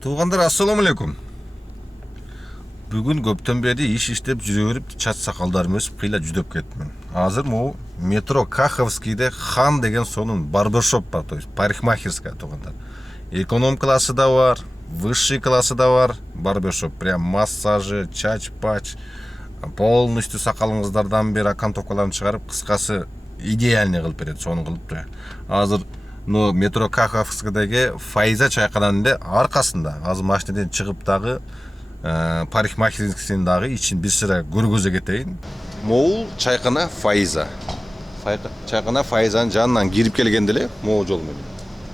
Туугандар, ассаламу алейкум. Бүгүн көптөн бери иш иштеп жүрө берип чач сакалдарым өсүп кыйла жүдөп кетмин. Азыр могу метро Каховскийде Хан деген сонун барбершоп бар, то есть парикмахерская, туугандар. Эконом классы да бар, высший классы да бар барбершоп. Прям массажы, чач-пач, полностью сакалыңыздардан бери окантовкаларын чыгарып, кыскасы идеальный кылып берет, сону кылыптыр. Азыр метро Каховскийдеги Файза чайкананын аркасында азыр машинадан чыгып дагы парикмахерскийдин дагы ичин бир сыра көргөзө кетейин. Могул чайкана Файза. Чайкана Файзанын жанынан кирип келгенде эле могу жол менен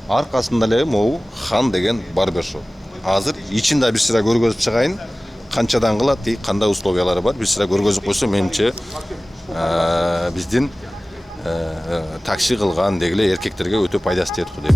аркасында эле могу Хан деген барбершоп. Азыр ичин да бир сыра көргөзүп чыгайын. Канчадан кылат, кандай условиялары бар, бир сыра көргөзүп койсо менимче биздин такси кылган дегиле эркектерге өтө пайдасы тиет го деп.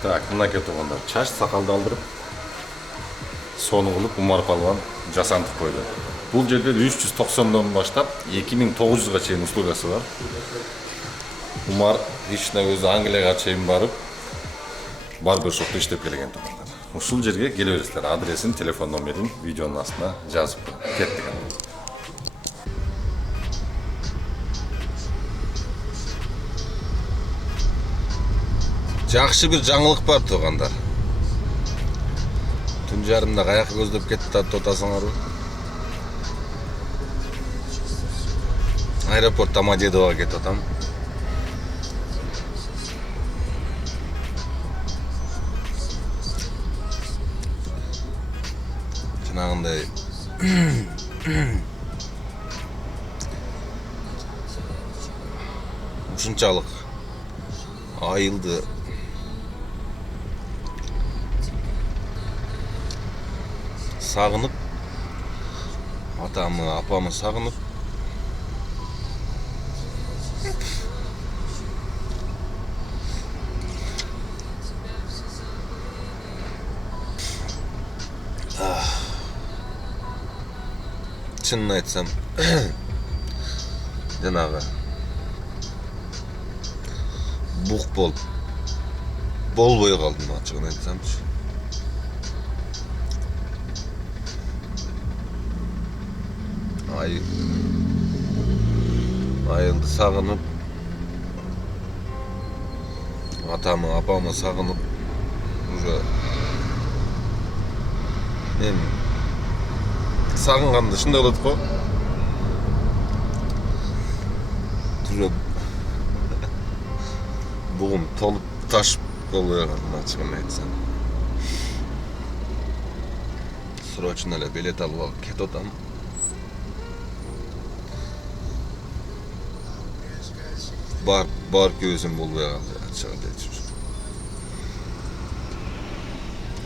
Так, мынакей туугандар, чач сакалды алдырып, сону кылып Умар Палван жасантып койду. Бул жерде 390дон баштап 2900га чейин услугасы бар. Умар лично өзү Англияга чейин барып, барбершопто иштеп келген туугандар. Ушул жерге келе бересиздер. Адресин, телефон номерин видеонун астына жазып кеттик. Жакшы бир жаңылык бар туугандар. Түн жарымда каяка көздөп кетип атасыңарбы? Аэропорт Домодедового кетип атам. Жанагындай ушунчалык айылды сагынып, атамы, апамы сагынып, чынын айтсам, жанагы бук болбой калдым, ачыгын айтсамчы. Айылды сагынып, атамы, апамы сагынып, уже мен сагынганда ушундай болот го. Уже бугум толуп ташып болбой калдым, ачыгын айтсам. Срочно эле билет алып алып кетип атам. Бар көзüm болбой калды, ачыгын айтчу.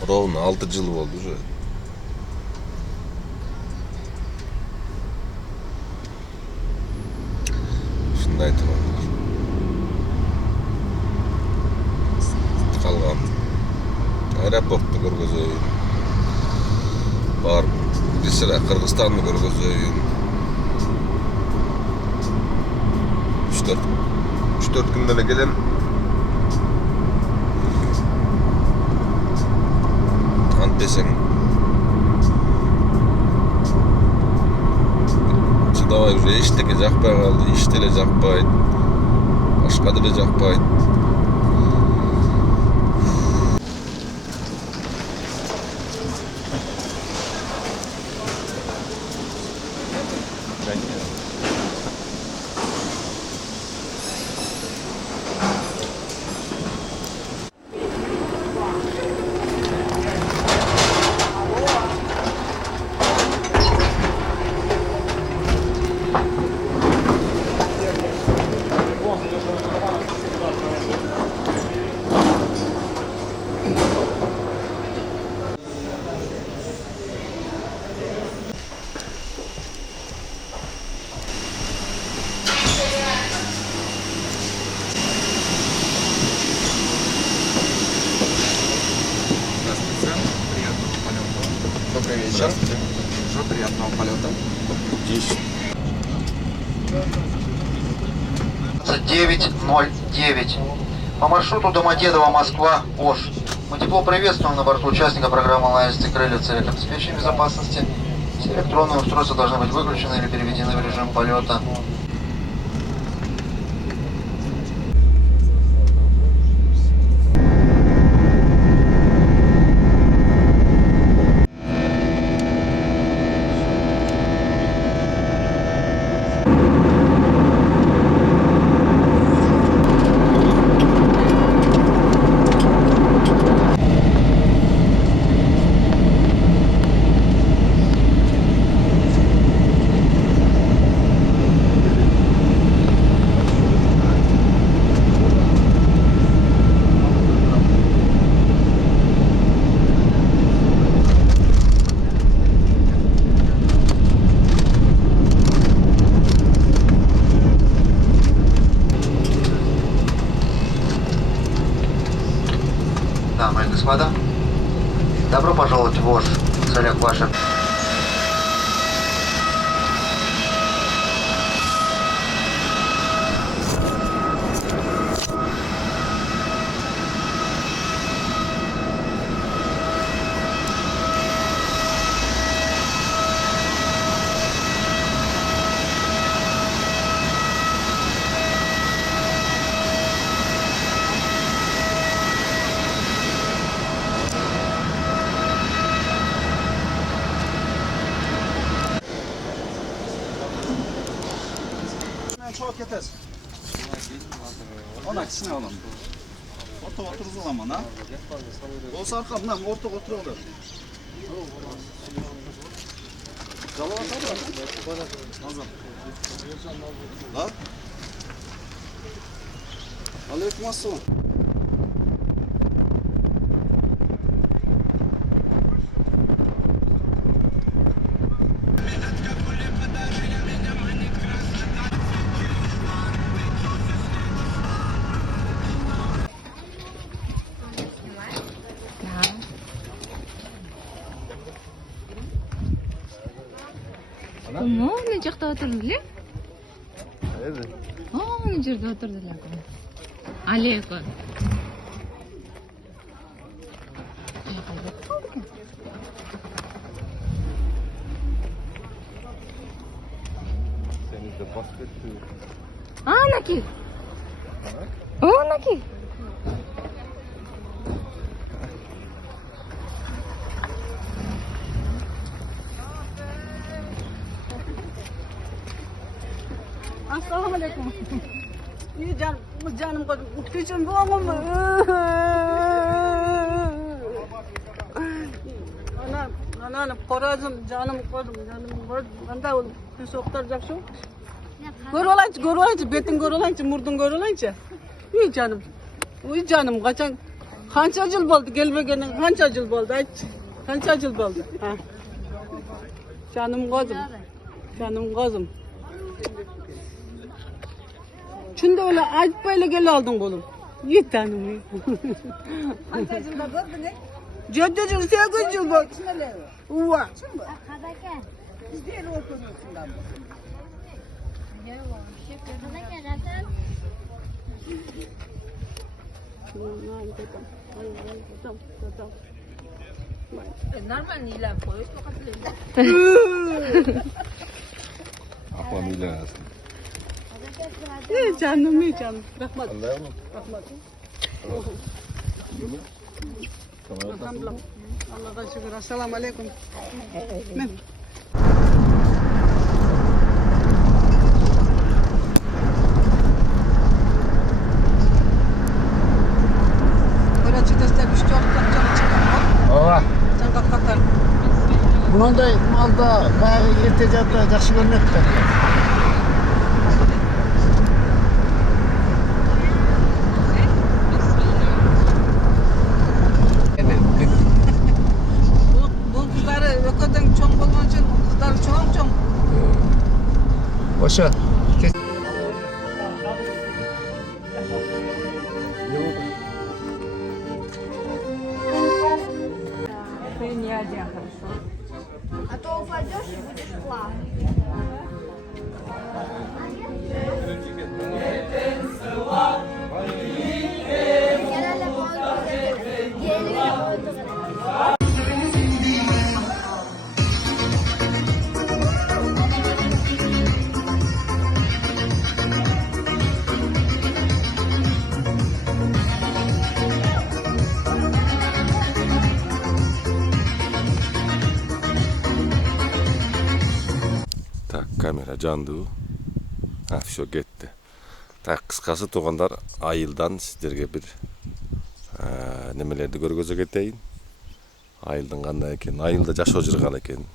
Ровно 6 жыл болду уже. Ушундай туугандар. Калган аэропортто көргөзөйүн. Бар бир сыра Кыргызстанды көргөзөйүн. 3-4 күндөн эле келем. Антесең чыдабай уже эчтеке жакпай калды, иш деле жакпайт, башка деле жакпайт. Здравствуйте. Хорошо, приятного полета. 10. 909. По маршруту Домодедово, Москва, Ош. Мы тепло приветствуем на борту участника программы лояльности крылья в целях обеспечения безопасности. Все электронные устройства должны быть выключены или переведены в режим полета. Дамы и господа, добро пожаловать в Ош в целях ваших. Çok yeter. Ona ikisini alalım. Orta oturuz alalım ha. Olsa arkamdan orta oturulur. Zalava sabır. Nazım. La. Aleyküm assalam. Ne жақта отырдыңыз? Ана жерде отырдыңыз. Алейкум. Anaki. Anaki. Assalamu alaikum. İyi canım koydum. Küçüğüm bu ama mı? Anam korazım canım koydum. Ben de soktaracak şu. Gör olayınca, betin gör olayınca, murdun gör olayınca. İyi canım. İyi canım kaçan. Kança yıl oldu gelmegene kança yıl oldu. Kança yıl oldu. Ha. Canım koydum. Canım koydum. Şimdi öyle ayıpayla gel aldın oğlum. İyi tanım. Kaçıncı da bu ne? Caddeciğim 8 yıl bak. Uva. Biz değil okunuyorsundan. Normal ilan koyuyor. Akvam ile lazım. İyi canım, iyi canım. Rahmat. Allah'a mı? Rahmat. Tamam. Elhamdülillah. Allah'a şükür. Esselamu aleyküm. Ne? Böyle çıtırsa bir şey yok. Ova. Sen kalk. Bunday malda bayağı irticatta yaxshi görünüptü. Bu kızları ökeden çoğun bulman için kızları çoğun. Boşa. Так, kamera жанды. Все кетти. Так, кыскасы туугандар, айылдан сиздерге бир немелерди көргөзө кетейин. Айылдын кандай экен, айылда жашоо жырган экен.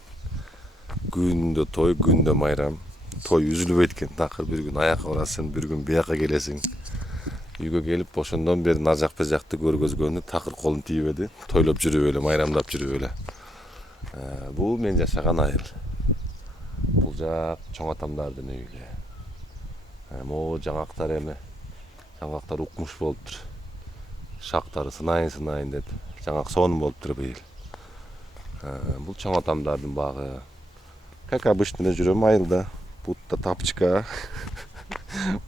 Күндө той, күндө майрам. Той үзүлбөйт экен. Такыр бир күн аяка барасың, бир күн бияка келесиң. Үйгө келип, ошондон бери нар жак бер жакты көргөзгөндө такыр колум тийбеди. Тойлоп жүрүп эле, майрамдап жүрүп эле. Бул мен жашаган айыл. Бул жак чоң атамдардын үйү. Могу жаңактар эми, жаңактар укмуш болуптур. Шактары сынайын деп, жаңак сонун болуптур быйыл. Бул чоң атамдардын багы. Как обычно эле жүрөм айылда. Бутта тапчка.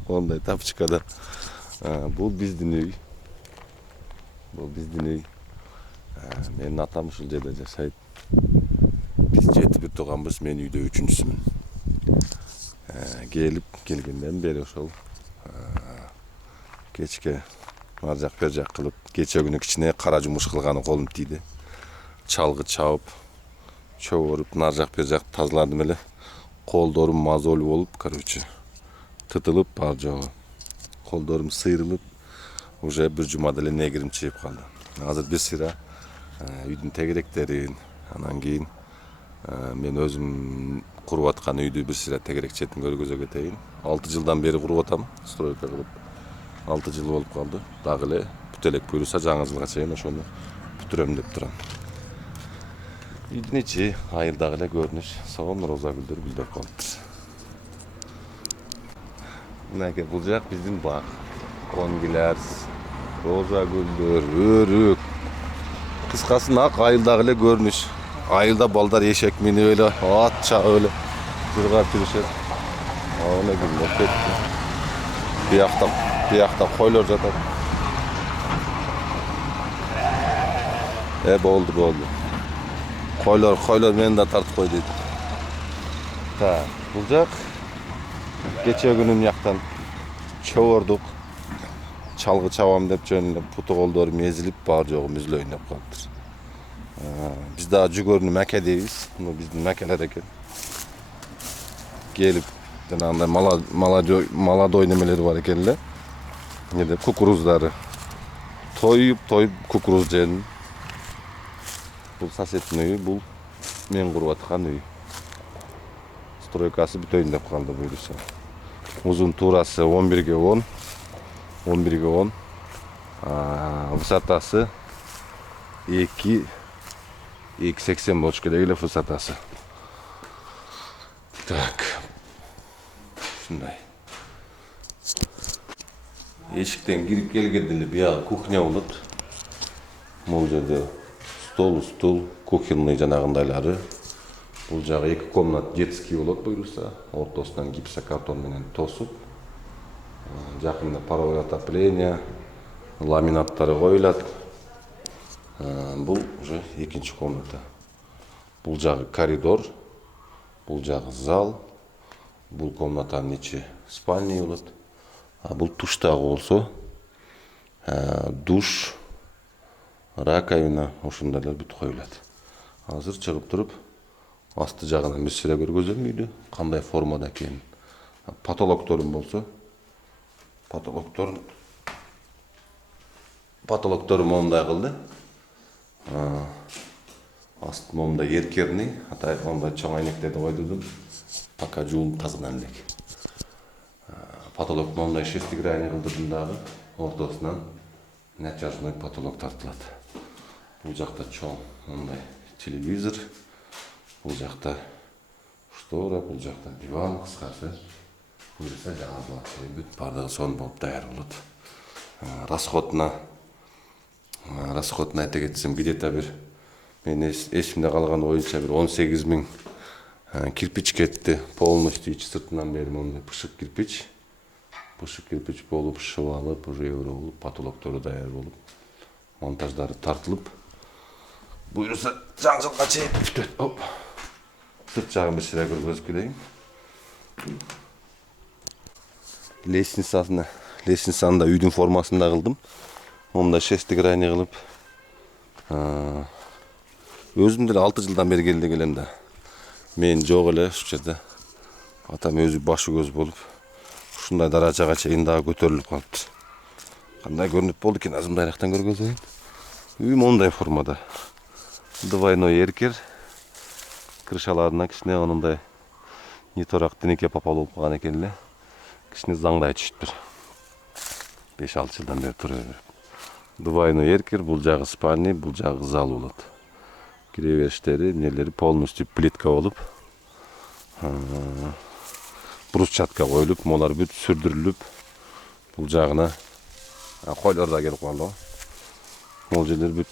Ондай тапчкада. Бул биздин үй. Бул биздин үй. Менин атам ушул жерде жашайт. Биз 7 тууганбыз, мен үйдө 3-чүсүмүн. Келгенден бери ошол кечке ар жак бер жак кылып, кече күнү кичине кара жумуш кылганы колум тийди. Чалгы чабып, чөгөрүп, нар жак бер жак тазаладым эле. Колдорум мозоль болуп, короче, тытылып бар жогу. Колдорум сыйрылып, уже бир жумада эле негирим чыгып калды. Азыр бир сыйра үйдүн тегеректерин, анан кийин мен өзүм куруп аткан үйдү бир сыйра тегерек четин көргөзө кетейин. 6 жылдан бери куруп атам, стройка кылып. 6 жыл болуп калды. Дагы эле бүт элек буйруса жаңы жылга чейин ошону бүтүрөм деп турам. Үйдүн ичи айылдагы эле көрүнүш, сонун роза гүлдөр гүлдөп калыптыр. Мынакей бул жак биздин бак. Конгилярс, роза гүлдөр, өрүк. Кыскасы нак айылдагы эле көрүнүш. Айылда балдар эшек минип эле, ат чагып эле жыргап жүрүшөт. Аны гүлдөп кетти. Биякта койлор жатат. Болду. Койлор мени да тартып кой дейт. Так, бул жак кече күнү мыяктан чөгөрдүк. Чалгы чабам деп жөн путу колдорум эзилип, бар жогу мүзлөйүн деп калыптыр. Биз да жүгөрүнү мәке дейбиз. Бул биздин мәкелер экен. Келип, жанагындай молодой немелери бар экен эле. Не деп кукуруздары. Тоюп кукуруз жедим. Бул соседтин үйү, бул мен куруп аткан үй. Стройкасы бүтөйүн деп калды буйруса. Узун туурасы 11-ге 10. 11-ге 10. Высотасы 2,80 болуш керек эле высотасы. Так. Ушундай. Эшиктен кирип келгенде эле биягы кухня болот. Бул жерде стол, кухонный жанагындайлары. Бул жагы 2 комнат детский болот буйруса, ортосунан гипсокартон менен тосуп. Жакында паровое отопление, ламинаттары коюлат. Бул уже 2-чи комната. Бул жагы коридор, бул жагы зал, бул комнатанын ичи спальня болот. Бул туштагы болсо душ, раковина, ошондойлор бүт коюлат. Азыр чыгып туруп, асты жагынан бир сыйра көргөзөм үйдү, кандай формада экенин. Потолокторум болсо, потолокторум мондай кылды. Аст момда эркерный, атай мондай чоң айнектерди койдурдум. Пока жуулуп тазалан элек. Потолок мондай шестигранный кылдырдым дагы, ортосунан натяжной потолок тартылат. Бул жакта чоң мондай телевизор, бул жакта штора, бул жакта диван, кыскасы. Буйруса жаңы бүт бардыгы сонун болуп даяр болот. Расходуна айта кетсем, где-то бир мен эсимде калган боюнча бир 18 000 Kirpiç ketti. Polностью içi sırtından beri onday pışık kirpiç. Pışık kirpiç bolup, şıvalıp, revre olup, patologları dayar olup, montajları tartılıp, buyursa жаңжылға чейин hop. Sırt жағын bir sıra көргөзүп келейин. Лестницаны да үйдүн формасында кылдым. Онда шестик райне кылып. Өзүм деле 6 жылдан бери келди келем да. Мен жок эле ушул жерде. Атам өзү башы көз болуп, ушундай даражага чейин дагы көтөрүлүп калыптыр. Кандай көрүнүп болду экен, азыр мындайрактан көргөзөйүн. Үй мондай формада. Двойной эркер. Крышаларына кичине онундай неторак тинеке попал болуп калган экен эле. Кичине заңдай түшүптүр. 5-6 жылдан бери тура берип. Двойной эркер, бул жагы спальный, бул жагы зал болот. Киребериштери, эмнелери полностью плитка болуп, брусчатка коюлуп, молар бүт сүрдүрүлүп, бул жагына койлор да келип калды. Могул жерлер бүт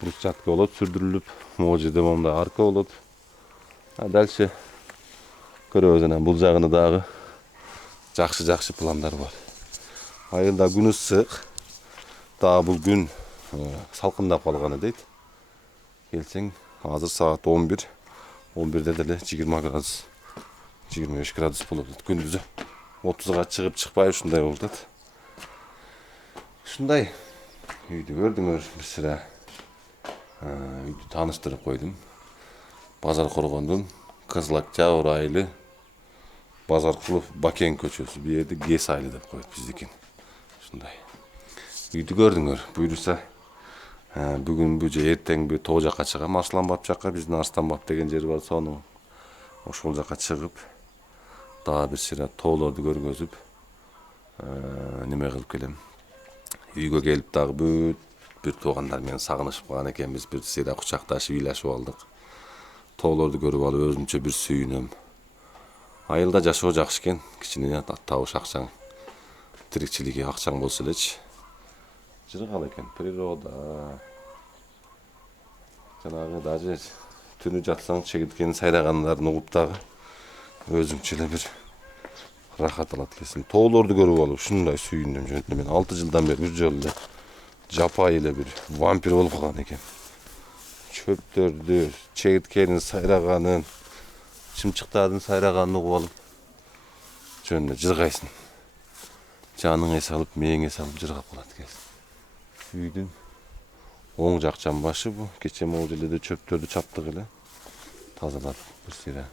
брусчатка болот, сүрдүрүлүп, могул жерде мондай арка болот. Дальше көрөбүз анан бул жагына дагы жакшы пландар бар. Айылда күн ысык, дагы бул күн салкындап калганы дейт. Келсең, азыр саат 11. 11'de деле 20 градус, 25 градус болот. Күндүзү 30'га чыгып чыкпай ушундай болот. Ушундай үйдү көрдүңөр бир сыра. Үйдү тааныштырып койдум. Базар Коргондун Кызыл Октябрь айылы Базаркулов Бакен көчөсү. Бу жерде ГЭС айылы деп коет биздикин. Ушундай. Үйдү көрдүңөр. Буйруса бүгүн бу же эртең бу тоо жака чыгам, Арсланбап жака, биздин Арстанбап деген жер бар, сону ошол жака чыгып, дагы бир сыра тоолорду көргөзүп, неме кылып келем. Үйгө келип дагы бүт бир туугандар менен сагынышып калган экенбиз, бир сыра кучакташып ыйлашып алдык. Тоолорду көрүп алып өзүмчө бир сүйүнөм. Айылда жашоо жакшы экен, кичине табыш акчаң, тирикчилиги акчаң болсо элечи. Жыргал экен, природа. Жанагы даже түнү жатсаң чегирткенин сайрагандарын угуп дагы өзүңчө эле бир рахат алат экенсиң. Тоолорду көрүп алып ушундай сүйүндүм жөнүндө. Мен 6 жылдан бери бир жолу эле жапай эле бир вампир болуп калган экен. Чөптөрдү, чегирткенин сайраганын, чымчыктардын сайраганын угуп алып жөнүндө жыргайсың. Жаның эс алып, мээң эс алып жыргап калат экенсиң. Үйдүн оң жак жамбашы бу. Кече могул жерлерде чөптөрдү чаптык эле. Тазалап бир сыра.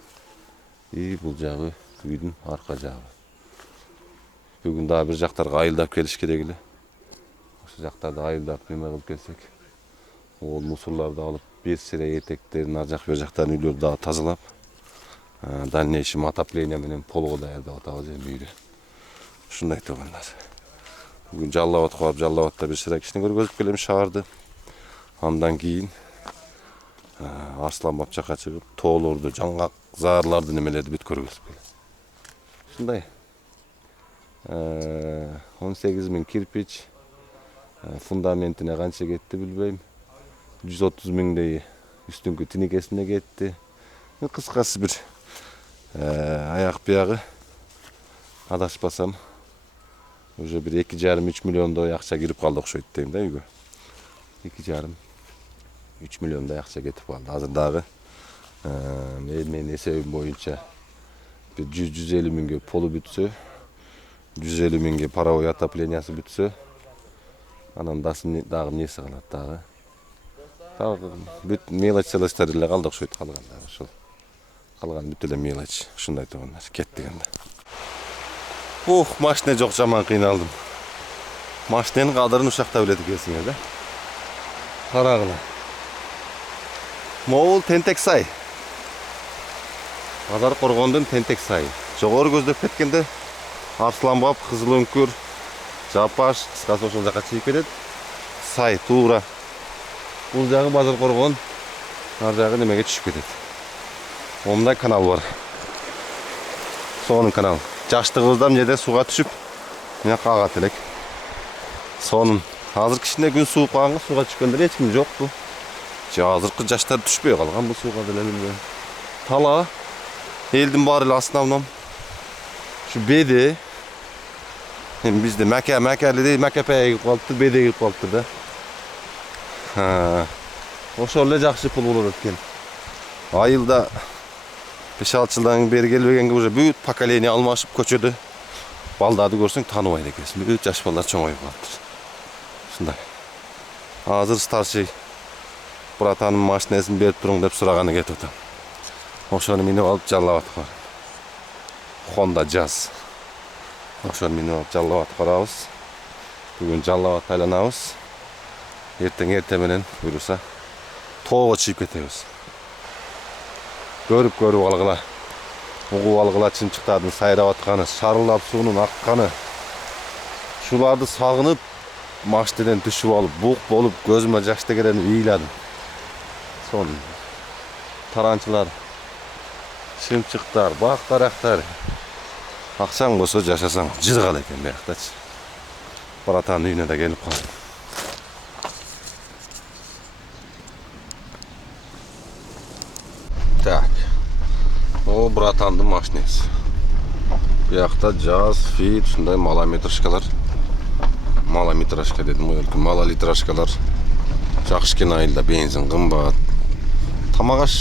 Бул жагы үйдүн арка жагы. Бүгүн дагы бир жактарга айылдап келиш керек эле. Ошол жактарды айылдап неме кылып келсек. Ол мусорларды алып, бир сыра этектерин, ар жак бер жактарын үйлөрдү дагы тазалап, дальнейший отопление менен полго даярдап атабыз эми үйдү. Ушундай туугандар. Бүгүн Жалал-Абадка барып, Жалал-Абадта бир сыра кичине көргөзүп келем шаарды. Андан кийин Арсланбап жака чыгып, тоолорду, жаңгак, заарларды немелерди бүт көргөзүп келем. Ушундай. 18.000 кирпич, фундаментине канча кетти билбейм. 130.000дей үстүңкү тинекесине кетти. Кыскасы бир аяк биягы адашпасам уже bir 2,5-3 миллиондой акча кирип калды окшойт дейм да үйгө. 2,5-3 миллиондой акча кетип калды. Азыр дагы менин эсебим боюнча bir 100-150 миңге полу бүтсө, 150 миңге паровой отоплениясы бүтсө, анан дагы эмнеси калат дагы. Дагы бүт мелочь эле калды окшойт калганда ошол. Калган бүт эле мелочь. Ушундай туугандар кеттик анда. Машина жок, жаман кыйналдым. Машинанын кадырын ушакта билет экенсиңер да. Карагыла. Могул Тентек сай. Базар Коргондун Тентек сайы. Жогору көздөп кеткенде Арсланбап, Кызыл Өңкүр, Жапаш, кыскасы ошол жака чыгып кетет. Сай туура. Бул жагы Базар Коргон, ар жагы немеге түшүп кетет. Ондай канал бар. Сонун канал. Жаштыгыбызда эмнеде сууга түшүп, мына кагат элек. Сонун. Азыр кичине күн сууп калганга сууга түшкөндөр эч ким жокпу. Же азыркы жаштар түшпөй калган бул сууга деле билбейм. Tala. Elдің бары эле основном. Şu bedi. Hem bizde мәкәлі değil, мәкәпәйе кеп калыптыр, беде кеп калыптыр да. Ошол эле жакшы пул болот экен. Айылда 5-6 жылдан бери келбегенге уже бүт поколение алмашып көчөдө. Балдарды көрсөң тааныбайт экенсиң. Бүт жаш балдар чоңоюп калыптыр. Ушундай. Азыр старший братанын машинесин берип туруң деп сураганы кетип атам. Ошону минип алып жаллап атып бар. Honda Jazz. Ошону минип алып жаллап атып барабыз. Бүгүн жаллап атып айланабыз. Эртең менен буюрса тоого чыгып кетебиз. Көрүп алгыла. Угуп алгыла чымчыктардын сайрап атканы, шарылдап суунун акканы. Шуларды сагынып, машинеден түшүп алып, бук болуп, көзүмө жаш тегеренип ыйладым. Сон таранчылар, чымчыктар, бак-дарактар. Акчаң болсо жашасаң жыргал экен бияктачы. Братанын үйүнө да келип калдым. Так. О, братандын машинеси. Биякта Jazz, Fit, ушундай малометражкалар. Малометражка дедим ғой, малолитражкалар. Жакшы экен айылда бензин кымбат. Тамагаш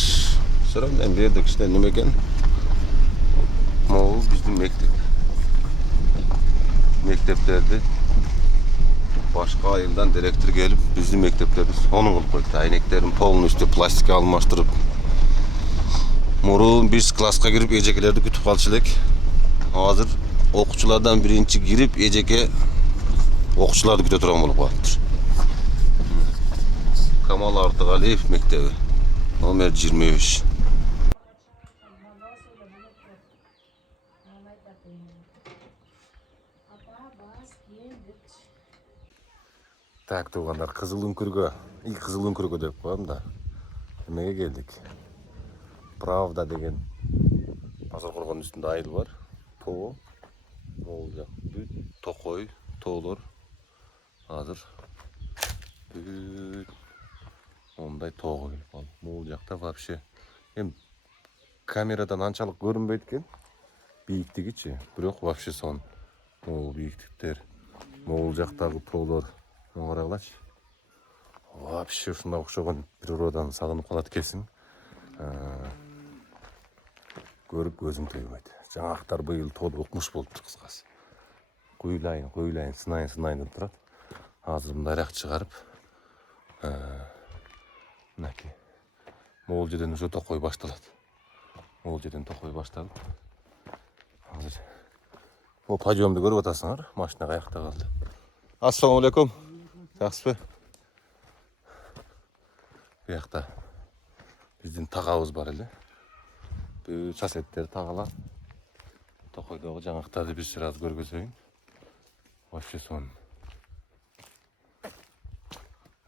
сөрөмдөн берди кичине неме экен? Могу биздин мектептерди башка айылдан директор келип, биздин мектептерди сонун кылып койду. Айнектерин полностью пластикке алмаштырып. Мурун биз класска кирип эжекелерди күтүп калчу элек. Азыр окуучулардан биринчи кирип эжеке окуучуларды күтө турган болуп калыптыр. Камал Артыгалиев мектеби номер 23. Так, тугандар, Кызыл Үңкүргө, Кызыл Үңкүргө деп коем да. Эмеге келдик? Правда деген Азыр Коргондун үстүндө айыл бар. Тоо, могул жак бүт токой, тоолор. Азыр бүт ондай тоого келип калдым. Могул жакта вообще камерадан анчалык көрүнбөйт экен. Бийиктигичи, бирок вообще сон. Могул бийиктиктер, могул жактагы тоолор. Карагылачы. Вообще ушундай окшогон природаны сагынып калат экенсиң. Көрүп көзүң тойбойт. Жаңактар быйыл тоодо укмуш болуптур кыскасы. Куйлайын, сынайын деп турат. Азыр мындайраак чыгарып, мынакей. Могул жерден уже токой башталат. Могул жерден токой башталып. Азыр о подъемду көрүп атасыңар, машина каякта калды. Ассаламу алейкум. Жақсы. Биякта биздин тагабыз бар эле. Бүт соседтер тагалар. Токойдогу жаңактарды биз сразу көргөзөйүн. Вообще сон.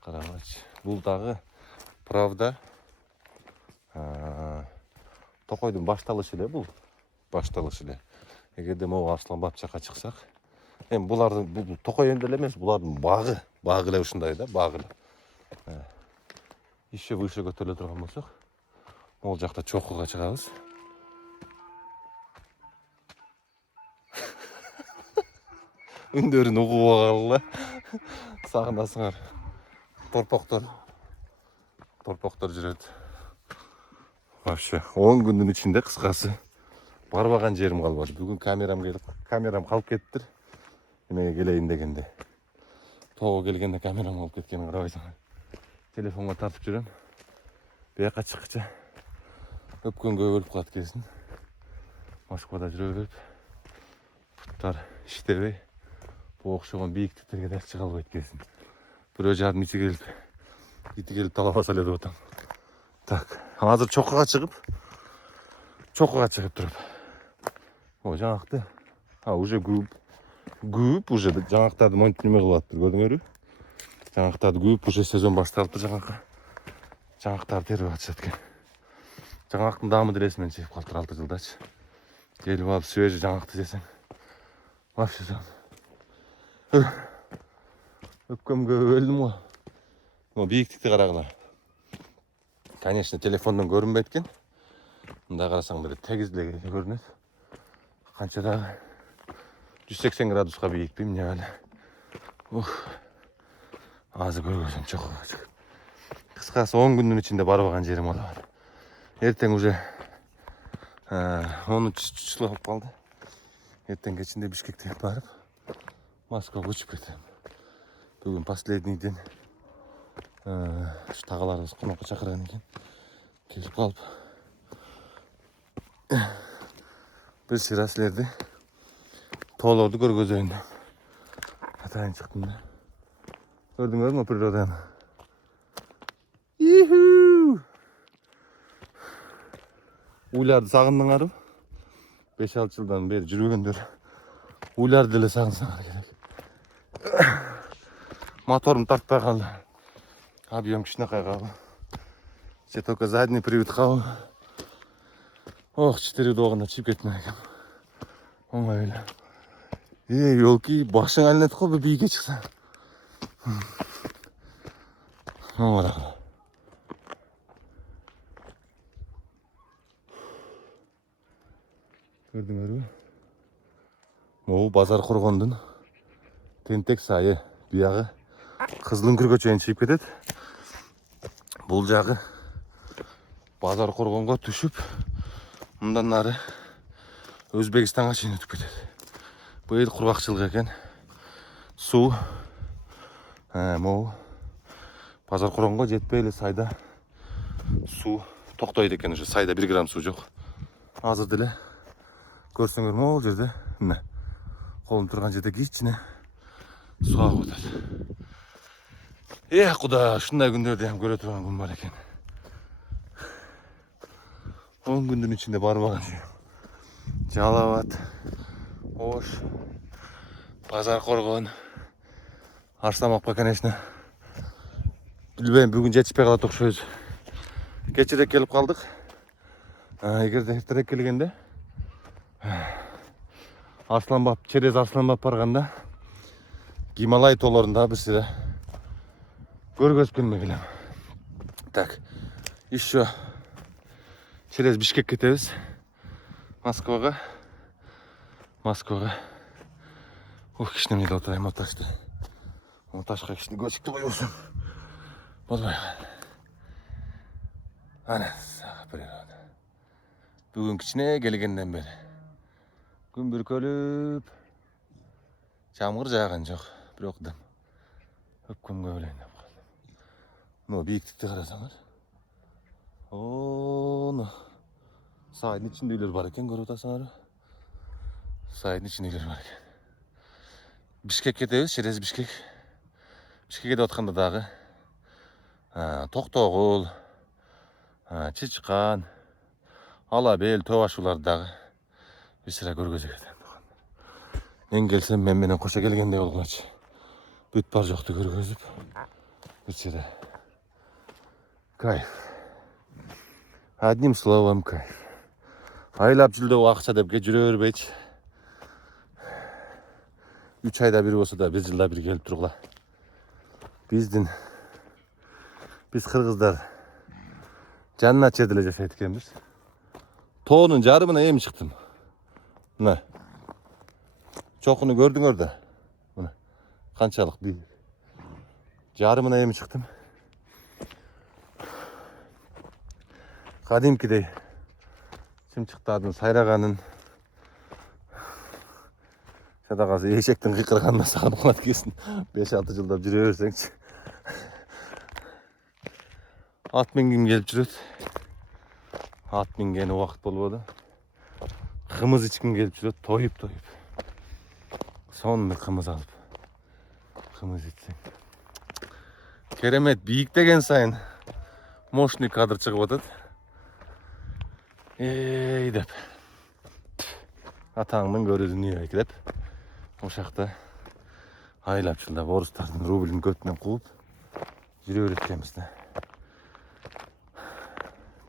Карагылачы. Бул дагы правда. Токойдун башталышы эле бул. Башталышы эле. Эгерде могу Арсланбап жака чыксак, булардын бул токой эле эмес, булардын багы эле ушундай да, багы эле. Еще выше көтөрүлө турган болсок, могул жакта чокуга чыгабыз. Үндөрүн угуп алгыла. Сагынасыңар. Торпоктор жүрөт. Вообще 10 күндүн ичинде кыскасы барбаган жерим калбады. Бүгүн камерам калып кетиптир. Эмеге келейин дегенде. Тоого келгенде камерам алып кеткенин карабайсыңар. Телефонго тартып жүрөм. Бияка чыкча өпкөнгө өлүп калат экенсиң. Москвада жүрөп, буттар иштебей, бу окшогон бийиктиктерге да чыга албайт экенсиң. Бирөө жарым ити келип талабаса эле деп атам. Так, азыр чокуга чыгып туруп. О, жаңакты. Уже көп уже жаңактарды монтип неме кылып атыптыр, көрдүңөрбү? Жаңактарды көп уже сезон башталыптыр жаңактарды терип атышат экен. Жаңактын даамы делеси мен жеп калыптыр 6 жылдачы. Келип алып свежий жаңакты жесең. Вообще сон. Өпкөмгө өлдүм го. Бийиктикти карагыла. Конечно, телефондон көрүнбөйт экен. Мында қарасаң бір тегізлігі көрінеді. Қанша дағы 180 градусқа биік деймін не әлі. Азы көргөзім жоқ. Қысқасы 10 күннің ішінде барбаған жерім ола бар. Ертең уже 10 число болып қалды. Ертең кешінде Бишкекте барып Москваға көшіп кетемін. Бүгін последнийден тағаларымыз қонаққа шақырған екен. Келіп қалып бір сыра сілерді тоолорду көргөзөйүн деп атайын чыктым да. Көрдүңөр мө природаны? Уйларды сагындыңарбы? 5-6 жылдан бeri жүргөндөр уйларды деле сагынсаңар керек. Моторум тартпай калды. Объем кичинекей калды. Все только задний привод калды. Ох, 4 догана чип кеткен экен. Оңой эле. Ёлки, башың айланат го бир бийикке чыкса. Оңора. Көрдүңөрбү? Могу базар коргондун тентек сайы. Бuyagы Кызылүңкүргө чейин чыгып кетет. Бул жагы базар коргонго түшүп, мындан нары Өзбекстанга чейин өтүп кетет. Быйыл кургакчылык экен. Суу могу базар коргонго жетпей эле сайда суу токтойт экен уже. Сайда 1 грамм суу жок. Азыр деле көрсөңөр могул жерде, мына колум турган жерде кичине суу агып атат. Куда, ушундай күндөрдү ham көрө турган күн бар экен. 10 күндүн ичинде барбаган жер. Жалал Абад, Ош, базар коргон, Арсланбапка, конечно. Билбейм, бүгүн жетишпей калат окшойбуз. Кечирээк келип калдык. Эгерде эртерээк келгенде Арсланбап, через Арсланбап барганда Гималай тоолорунда бир сыра көргөзүп келмек элем. Так, еще через Бишкек кетебиз. Москвага. Кичине эмнеде отурайын, монтажды. Монтажга кичине көчүктү койбосом болбой. Ана, природа. Бүгүн кичине келгенден бери күн бүркөлүп, жамгыр жааган жок, бирок дым өпкөмгө белейин деп калдым. Мына бийиктикти карасаңар. Оно сайдын ичинде үйлөр бар экен, көрүп атасыңарбы? Сайдын ичинде үйлөр бар экен. Бишкек кетебиз, через Бишкек. Бишкекке деп атканда дагы Токтогул, Чычкан, Алабел, Төбашууларды дагы бир сыра көргөзө кетем. Мен келсем мен менен кошо келгендей болгулачы. Бүт бар жокту көргөзүп бир сыра. Кайф. Одним словом, кайф. Айлап жылдоо акча деп жүрө бербейчи. 3 айда бир болсо да 1 жылда бир келип тургула. Биз кыргыздар жаннат жерде эле жашайт экенбиз. Тоонун жарымына эми чыктым. Мына. Чокуну көрдүңөр да. Мына. Канчалык бийик. Жарымына эми чыктым. Кадимкидей чымчыктардын сайраганын, садагасы эшектин кыйкырганына сагынып калат экенсиң. 5-6 жылдап жүрө берсеңчи. Ат мингим келип жүрөт. Ат минген убакыт болбоду. Кымыз ичким келип жүрөт, тоюп. Сонун кымыз алып. Кымыз ичсең. Керемет, бийиктеген сайын мощный кадр чыгып атат. Деп. Атаңдын көрүзүн ийбек деп. Ошакта айлап жылдап орустардын рублин көтүнөн кууп жүрө береткенбиз да.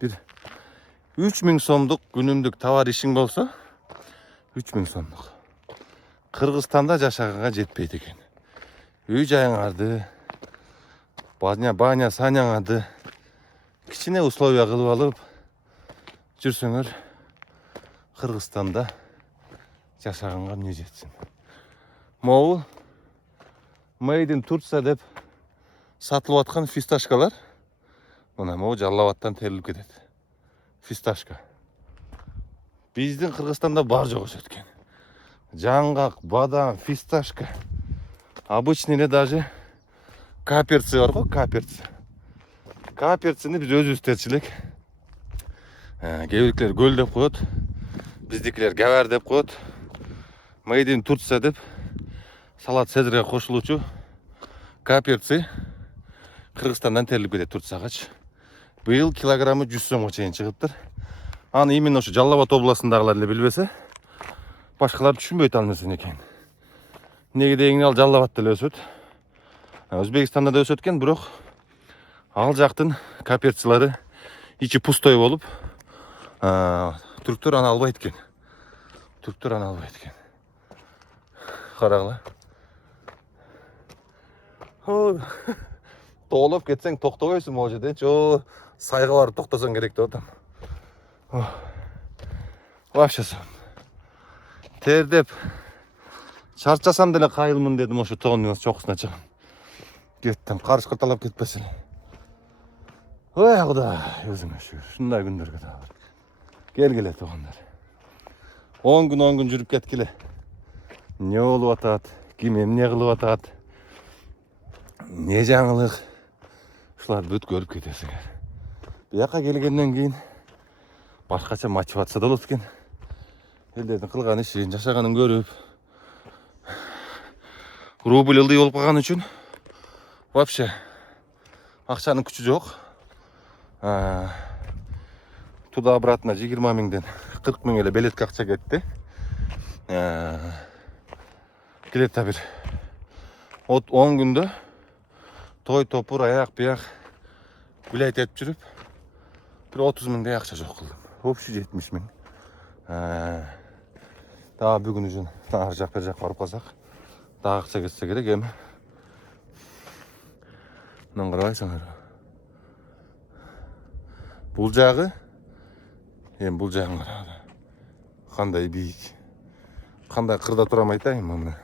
Бир 3000 сомдук күнүмдүк товар ишиң болсо, 3000 сомдук. Кыргызстанда жашаганга жетпейт экен. Үй жайыңарды, баня саняңарды кичине условия кылып алып жүрсөңөр Кыргызстанда жашаганга эмне жетсин. Могу Made in Turkey деп сатылып аткан фисташкалар мына могу Жалал-Абадтан терилип кетет. Фисташка. Биздин Кыргызстанда бар жок өсөткөн. Жаңгак, бадам, фисташка. Обычный эле даже каперцы бар го, каперцы. Каперцини биз өзүбүз терчилек. Кээ бирлер көл деп коет, биздикилер гавар деп коет. Made in Turkey деп салат Цезарьга кошулуучу каперцы Кыргызстандан терилип кетет Турциягачы. Быйыл килограммы 100 сомго чейин чыгыптыр. Аны именно ушу Жалал-Абад областындагылар эле билбесе, башкалар түшүнбөйт ал нерсени экен. Неге дегенде ал Жалал-Абадта эле өсөт. Өзбекстанда да өсөт экен, бирок ал жактын каперчилары ичи пустой болуп, түрктөр аны албайт экен. Карагыла. Тоолоп кетсең токтобойсуң могу жерде. Жо сайга барып токтосоң керек деп атам. Вообще тердеп чарчасам деле кайылмын дедим ошо тоонун чокусуна чыгып. Кеттим, карышкырталап кетпесин. Ой Кудай, өзүңө шүгүр. Шундай күндөргө да бар. Келгиле туугандар. 10 күн жүрүп кеткиле. Не болуп атат? Ким эмне кылып атат? Не жаңылык? Ушулар бүт көрүп кетесиңер. Бияка келгенден кийин башкача мотивация да болот экен. Элдердин кылган ишин, жашаганын көрүп, рубль ылдый болуп калган үчүн вообще акчанын күчү жок. Туда обратно 20 миңден 40 миң эле билетке акча кетти. Келет бир 10 күндө той топур аяк бияк гулять этип жүрүп, bir 30 миңдей акча жок кылдым. Общий 70 миң. Дагы бүгүн үчүн ар жак бер жак барып калсак, дагы акча кетсе керек эми. Мындан карабайсыңар. Бул жагы бул жагын карагыла. Кандай бийик. Кандай кырда турам айтайын мына.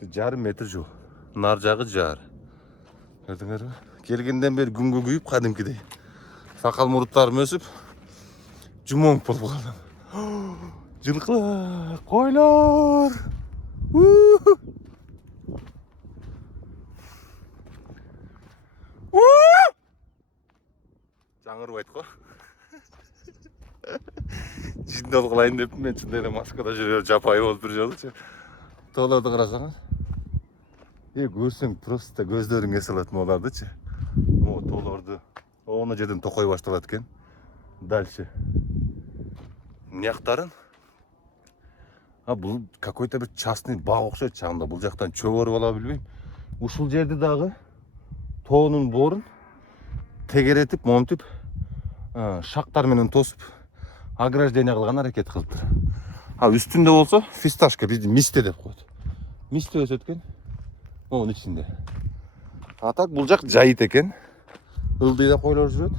1,5 метр жол. Нар жагы жар. Көрдүңөрбү? Келгенден бери күнгө күйүп кадимкидей. Сакал муруттарым өсүп, жумоң болуп калдым. Жылкылар, койлор. Жаңырбайт го. Жиндол кылайын деп мен чынында эле маскада жүрөр жапайы болуп бир жолучу. Тоолорду карасаңыз, көрсөң просто көздөрүң эс алат молардычы. О, тоолорду. Оны жерден токой башталат экен. Дальше. Мияктарын. Бул какой-то бир частный баг окшойт чагында. Бул жактан чөгөрүп ала билбейм. Ушул жерди дагы тоонун боорун тегеретип, момтуп, шактар менен тосуп, ограждение кылган аракет кылыптыр. Үстүндө болсо фисташка бизди мисте деп коет. Мисте өсөт экен. Онун ичинде. Так бул жак жайыт экен. Ылдыйда койлор жүрөт.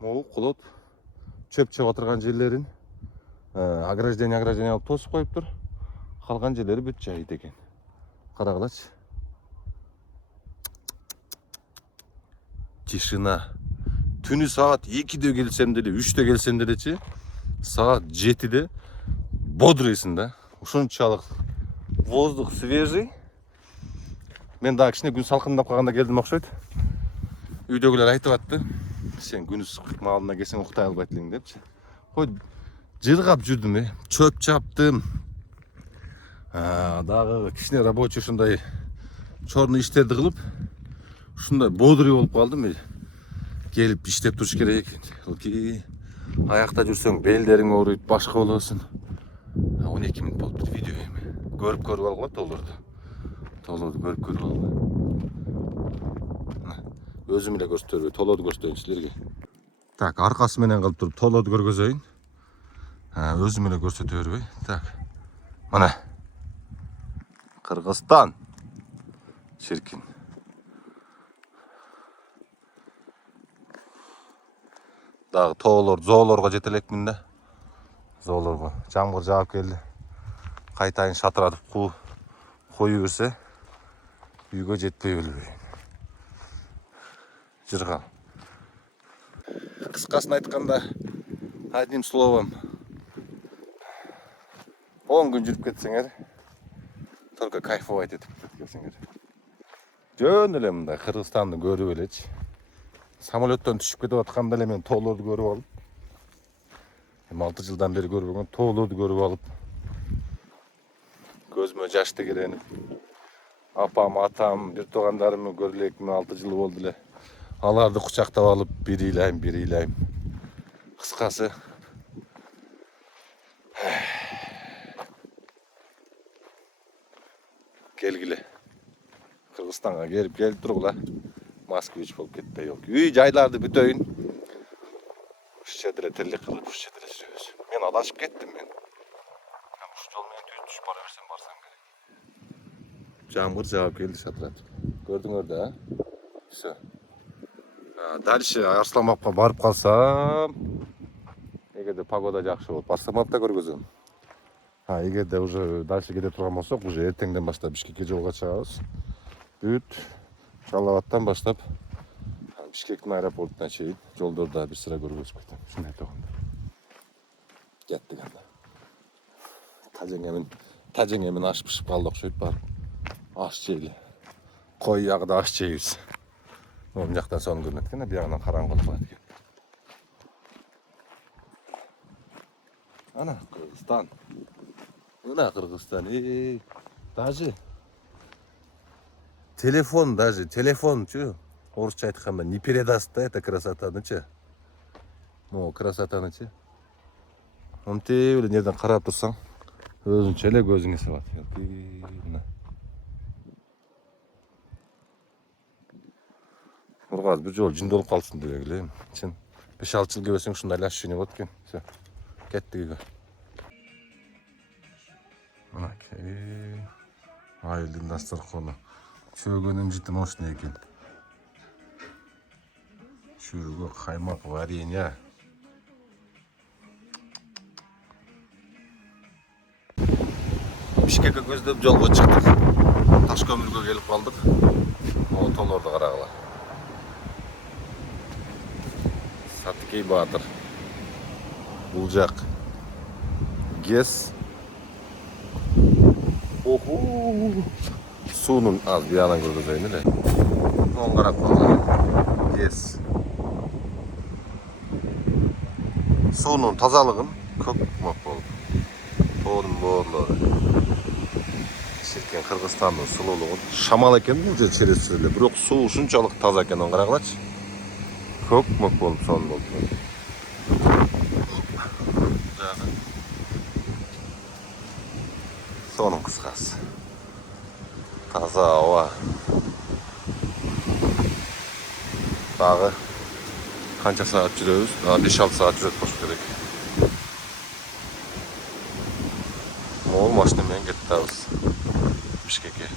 Могу кулот чөп чыгып отурган жерлерин ограждение алып тосуп коюптур. Калган жерлери бүт жайыт экен. Карагылачы. Тишина. Түнү саат 2-де келсем деле, 3-те келсем делечи, саат 7-де бодрыйсың да. Ушунчалык воздух свежий. Мен дагы кичине күн салкындап калганда келдим окшойт. Үйдөгүлөр айтып атты. Сен күн ысык маалына келсең уктай албайт элең депчи. Кой жыргап жүрдүм, чөп чаптым. Дагы кичине рабочий ушундай чорный иштерди кылып, ушундай бодрый болуп калдым. Келип иштеп туруш керек экен. Аякта жүрсөң белдериң ооруйт, башка болосуң. 12 минут болуп видео эми. Көрүп алгыла тоолорду. Тоолорду көрүп алгыла. Өзүм эле көрсөтөрбөй, тоолорду көрсөтөйүн силерге. Так, аркасы менен кылып туруп тоолорду көргөзөйүн. Өзүм эле көрсөтө бербей. Так. Мына. Кыргызстан. Чиркин. Dagı zoolorga jeteлекмин да. Zoolorga. Жамгыр жаап келди. Кайтайын шатыратып коюп берсе, үйгө жетпей өлбөйүн. Жыргал. Кыскасын айтканда, одним словом, 10 күн жүрүп кетсеңер, только кайфовать этип кетсеңер. Жөн эле мындай Кыргызстанды көрүп элечи. Самолеттон түшүп кетип атканда эле мен тоолорду көрүп алып, 6 жылдан бери көрбөгөн тоолорду көрүп алып, көзүмө жаш тегеренип, апам, атам, бир туугандарымды көрүлекми 6 жыл болду эле. Аларды кучактап алып, бир ыйлайм. Кыскасы, келгиле. Кыргызстанга келип тургула. Москвич болуп кетпей жок. Үй жайларды бүтөйүн. Ушча деле тирлик кылып, ушча деле жүрөбүз. Мен адашып кеттим мен. Ушу жол менен түз бара берсем барсам керек. Жамгыр жаап келди шатыратып. Көрдүңөр да? Всё. Дальше Арсланбабка барып калсам, эгерде погода жакшы болуп, Арсланбабда көргөзөм. Эгерде уже дальше кете турган болсок, уже эртеңден баштап Бишкекке жолго чыгабыз. Бүт Жалал-Абадтан баштап Бишкектин аэропортуна чейин жолдорду бир сыра көргөзүп кетем. Ушундай айтганда. Кеттик анда. Тажеңемен аш пышып калды окшойт барып. Аш жейли. Кой ягда аш жейбиз. Оң жактан сонун көрүнөт экен, биягынан караңгылык кылат экен. Ана Кыргызстан. Мына Кыргызстан. Даже телефон-чу. Орусча айтканда не передаст да это красотаны-чы. Ну, красотаны-чы. Монтип эле жерден карап турсаң, өзүнчө эле көзүңө салат. Мына. Ургаз бир жол жиндолуп калсын деп элем. Чын 5-6 жыл келбесең ушундай эле ощущение болот экен. Всё. Кеттик үйгө. Мына айылдын дасторкону. Чөгөнүн жыты мощный экен. Чөгө, каймак, варенье. Бишкекке көздөп жолго чыктык. Ташкөмүргө келип калдык. Могу тоолорду карагыла. Сатыкей Баатыр. Бул жак ГЭС. Суунун аз биянан көргөзөйүн эле. Оң карап калган ГЭС. Суунун тазалыгын көкмөк болуп. Тоонун боорлору. Ширкен Кыргызстандын сулуулугун. Шамал экен бул жер черес эле, бирок суу ушунчалык таза экен, оң карагылачы. Көкмөк болуп сонун болуп. Сонун кыскасы. Таза аба. Дагы канча саат жүрөбүз? 5-6 саат жүрөт болуш керек. Могул машина менен кетебиз Бишкекке.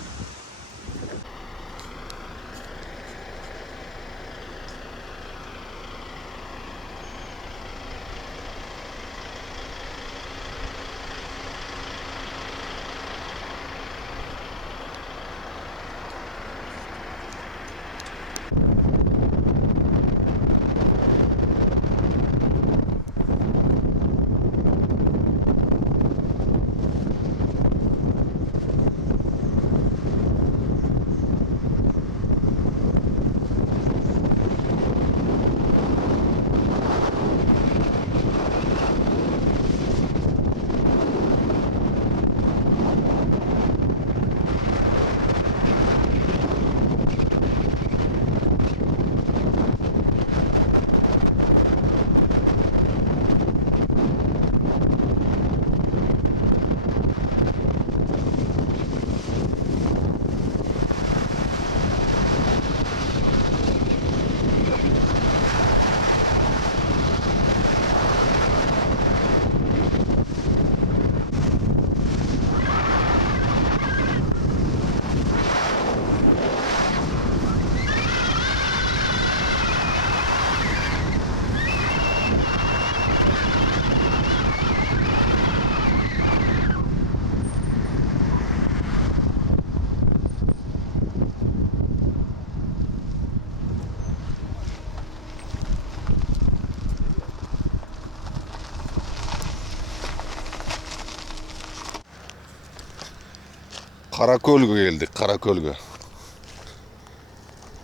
Karakölgө keldik, Karakölgө.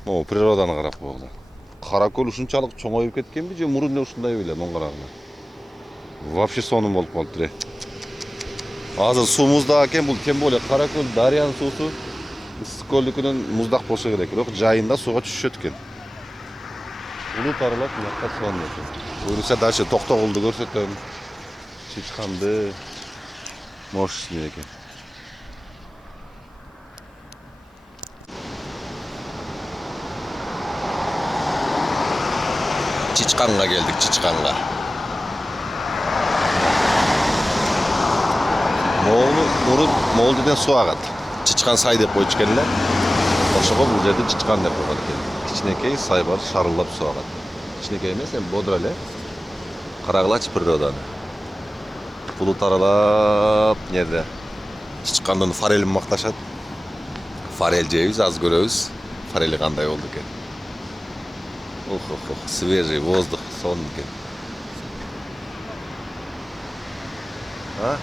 О, природаны карап койгула. Каракөл ушунчалык чоңоюп кеткенби же мурун эле ушундай беле, мон карагыла. Вообще сонун болуп калыптыр. Азыр суу муздак экен, бул тем более Каракөл дарыянын суусу Ысык көлдүкүнөн муздак болсо керек. Бирок жайында сууга түшүшөт экен. Булут аралап мынакка сонун экен. Буюрса дальше Токтогулду көрсөтөм. Чычканды. Мощный экен. Чычканга келдик, Чычканга. Молдуден суу агат. Чычкан сай деп койчу экен эле. Ошого бул жерде Чычкан деп койгон экен. Кичинекей сай бар, шарылдап суу агат. Кичинекей эмес, эми бодур эле. Карагылачы природаны. Булут аралап, нерде Чычкандын форелин макташат. Форель жейбиз, аз көрөбүз. Форели кандай болду экен. Ох, свежий воздух, сон экен. А?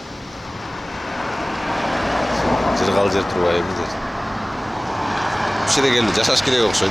Жыргал жер турбайбы жер. Бул жерге келип жашаш керек окшойт.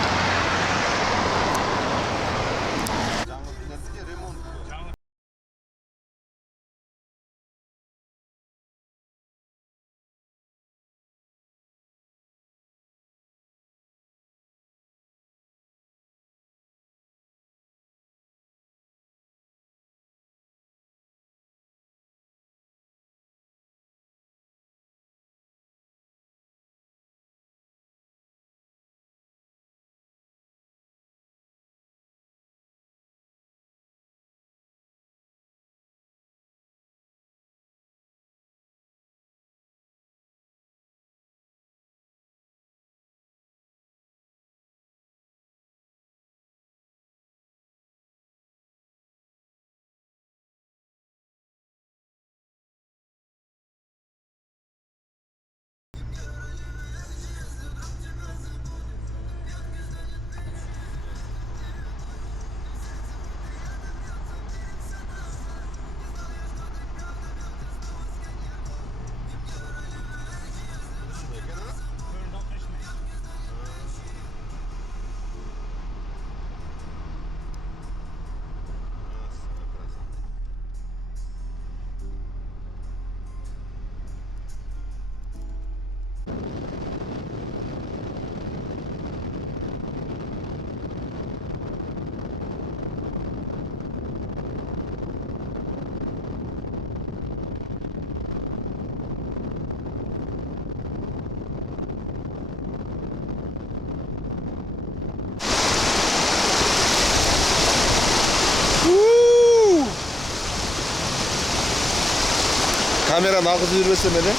Kamerаны агызып бербесем эле.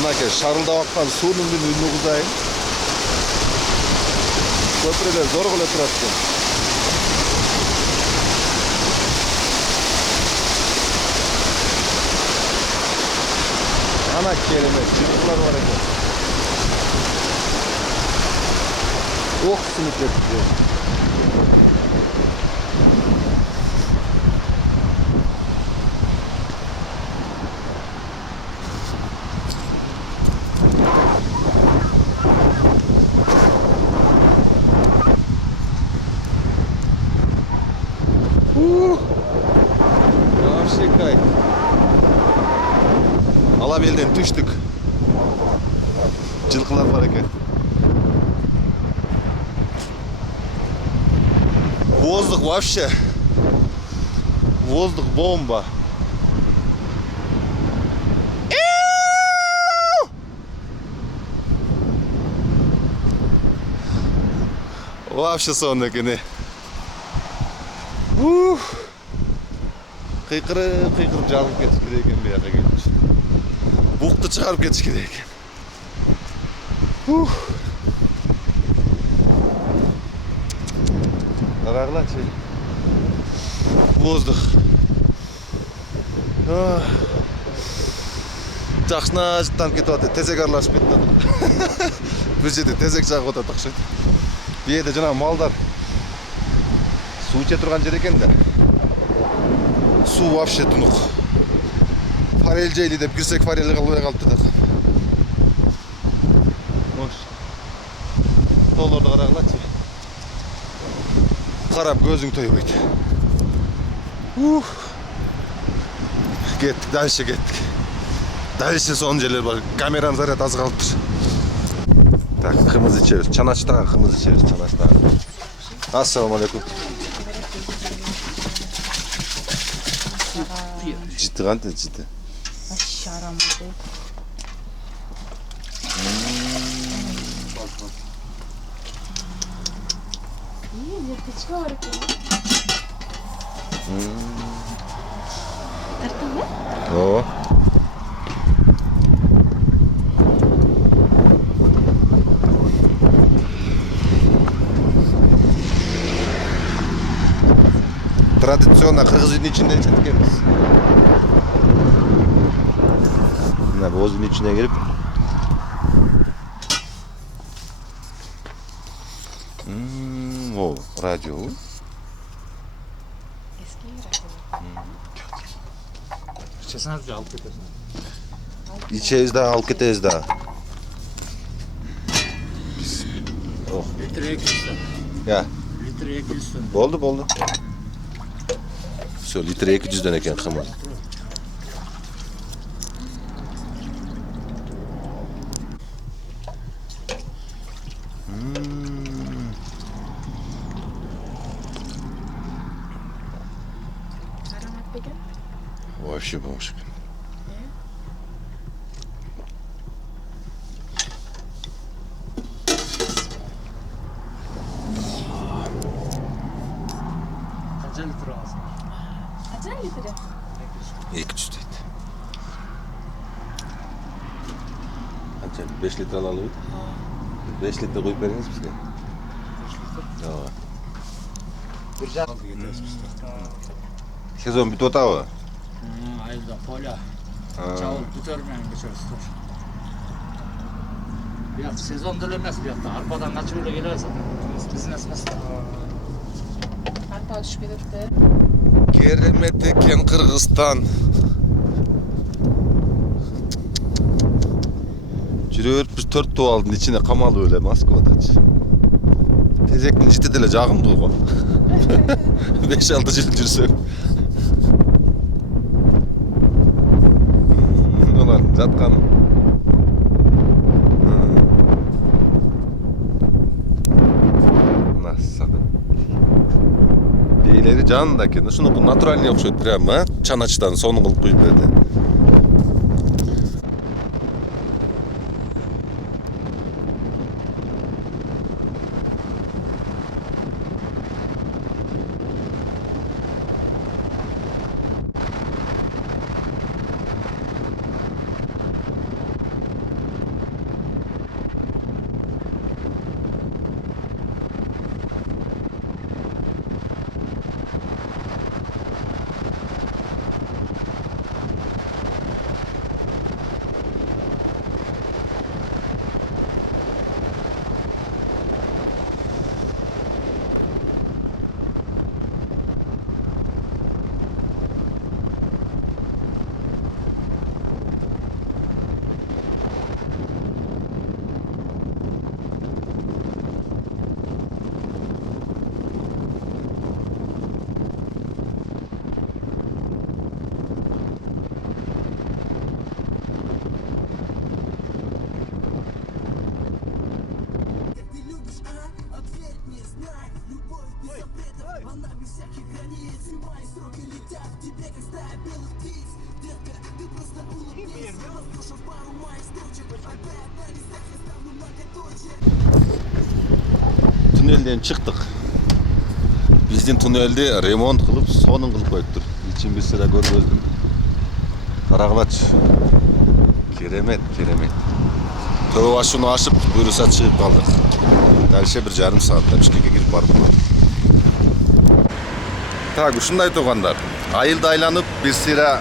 Мынакей шарылдап аткан суунун үнүн угузайын. Көпүрөлөр зорго эле турат экен. Ана керемет, жылкылар бар экен. Ох, сынып кетти. Вообще кайф. Алап элден түштүк. Жылкылар бар экен. Воздух вообще. Воздух бомба. Вообще сон экен. Кыйкырып жалып кетиш керек экен бияка келчү. Букту чыгарып кетиш керек экен. Карагылачы. Воздух. Жакшынажыктанып кетип атат. Тезек аралашып кетти. Бул жерде тезек жагып атат окшойт. Бу жерде жана малдар суу иче турган жер экен да. Суу вообще тунук. Форель жейли деп кирсек форель калбай калыптыр да. Тоолорду карагылачы. Карап көзүң тойбойт. Кеттик, дальше кеттик. Дальше сон жерлер бар. Камеранын заряды аз калыптыр. Так, кымыз ичебиз. Чаначтагы кымыз ичебиз, чаначтагы. Ассаламу алейкум. Жити кантип жити? Шарамды. О. Традиционно кыргыз үйүнүн ичинде четкенбиз. Мына боздун ичине кирип. О, радио. Чесанарды алып кетесиң. İçeriz daha, alıp кетебиz daha. Литр 200 сом. Ya, Литр 200 сом. oldu. Все, litre 200'den eken kımız. Вообще бомжик. Qancha litr olasiz? Qancha litri? 200 deydi. Qancha? 5 litre alalım. 5 litre koyup beriniz bizge. 5 litr. Yo'q. Bir jarım ketasiz biz. Sezon bitib o'tadi. Ayılda polya. Ha. Çavul tutarmayan geçersiz. Bu yoqda sezon dil emas, bu yoqda arpadan qachib o'la kelasan. Biznes emas. Arpa tushib ketibdi. Keremet eken Kırgızstan. Жүрөбүр biz 4 туалдын ичине камалып эле Москвадачы. Тезектин жити деле жагымдуу го. 5-6 жыл жүрсөм. Олар жаткан. Насады. Бейлери жанында экен. Ушуну натуральный окшойт прямо, чаначтан сону кылып куюп берди. Tünelden çıktık. Bizdin tünelde remont kılıp sonun kılıp koyuptur. İçin bir sıra görgözdüm. Karagılaç. Keremet. Töbe başını açıp buyursa çıkıp kaldık. Dälşe bir жарым saatte Bişkek'e girip barıp kaldık. Так, ушундай туугандар. Айылды айланып бир сыйра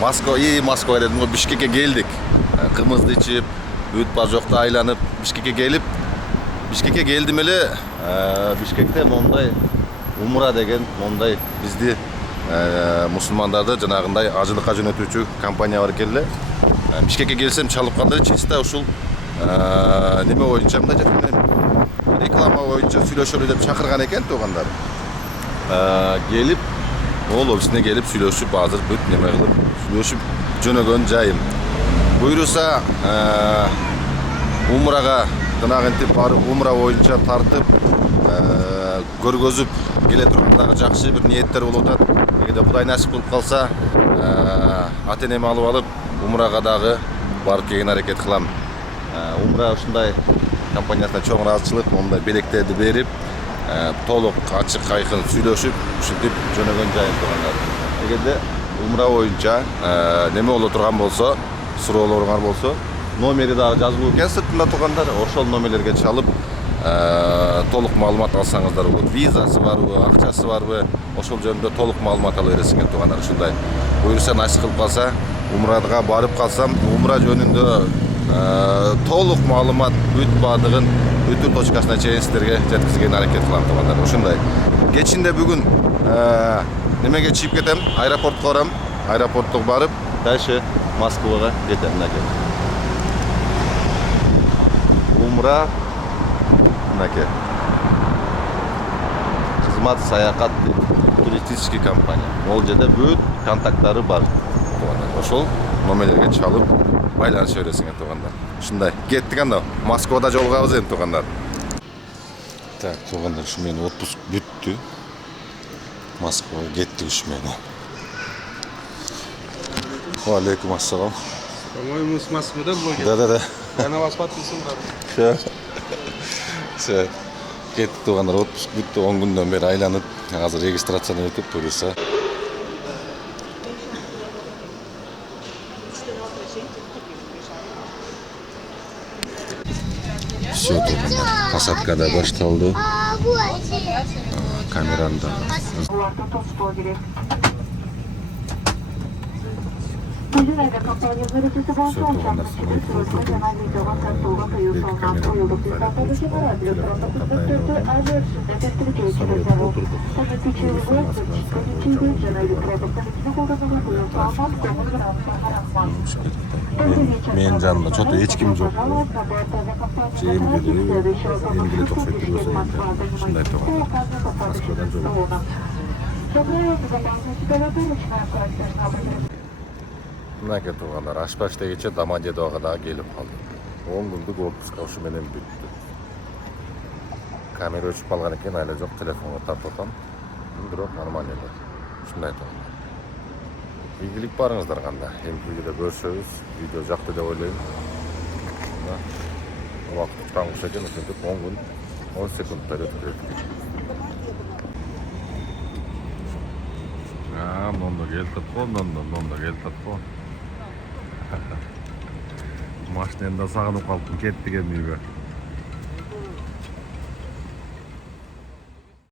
Москва дедим го, Бишкекке келдик. Кымызды ичип, бүт бар жокто айланып Бишкекке келип, Бишкекке келдим эле. Бишкекте мондай Умра деген мондай бизди мусулмандарды жанагындай ажылыкка жөнөтүүчү компания бар экен эле. Бишкекке келсем чалып калдыр, чисто ушул неме боюнча мындай жеткен. реклама боюнча сүйлөшөлү деп чакырган экен туугандар. Келип, ол офисине келип сүйлөшүп, азыр бүт неме кылып сүйлөшүп жөнөгөн жайым. Буйруса умрага тынагынтип барып умра боюнча тартып көргөзүп келе тургандагы жакшы бир ниеттер болуп атат. Эгерде Кудай насип кылып калса, ата-энеми алып алып умрага дагы барып келген аракет кылам. Умра ушундай компаниясына чоң ыраазычылык, мондай белектерди берип, толук ачык айкын сүйлөшүп, ушинтип жөнөгөн жайым туугандар. Эгерде умра боюнча неме боло турган болсо, суроолоруңар болсо, номери дагы жазылуу экен сыртында туугандар. Ошол номерлерге чалып, толук маалымат алсаңыздар болот. Визасы барбы, акчасы барбы, ошол жөнүндө толук маалымат ала бересиң туугандар. Ушундай. Буйруса насип кылып калса, умрага барып калсам, умра жөнүндө толук маалымат бүт баардыгын бүтүн точкасына чейин сиздерге жеткизген аракет кылам туугандар. Ушундай. Кечинде бүгүн немеге чыгып кетем, аэропортко барам. Аэропортко барып, дальше Москвага кетем. Умра мынакей. Кызмат саякат деп туристический компания. Ол жерде бүт контакттары бар. Ошол номерлерге чалып байланыша бересиңер туугандар. Ушундай. Кеттик анда. Москвада жолугабыз эми туугандар. Так, туугандар, ушу менин отпуск бүттү. Москвага кеттик ушу менен. Алейкум ассалам. По-моему, с Москвы, да, блогер? Да. Я на вас подписан, брат. Все. Кеттик туугандар, отпуск бүттү. 10 күндөн бери айланып, азыр регистрациядан өтүп, буюрса. Все, туугандар. Посадкада башталды. Камеранда. Все, туугандар, метро отурдум. Эки камера менин жанымда чото эч ким жок. Эмгиле токсойт болсо ушундай туугандар. Москвадан жолугуп. Мынакей туугандар, Ашпаштегиче Домодедовго дагы келип калдым. 10 күндүк отпуска ушу менен бүттү. Камера өчүп калган экен, айла жок, телефонго тартып атам. Бирок нормально эле. Ушундай туугандар. Ийгилик барыңыздар кандай. Эмки видеодо көрүшөбүз. Видео жакты деп ойлойм. Убакыт таңгыш экен, ошентип 10 күн 10 секундда өтүп кетти. Мондо келтатпо. Машинени да сагынып калыптым, кеттик эми үйгө.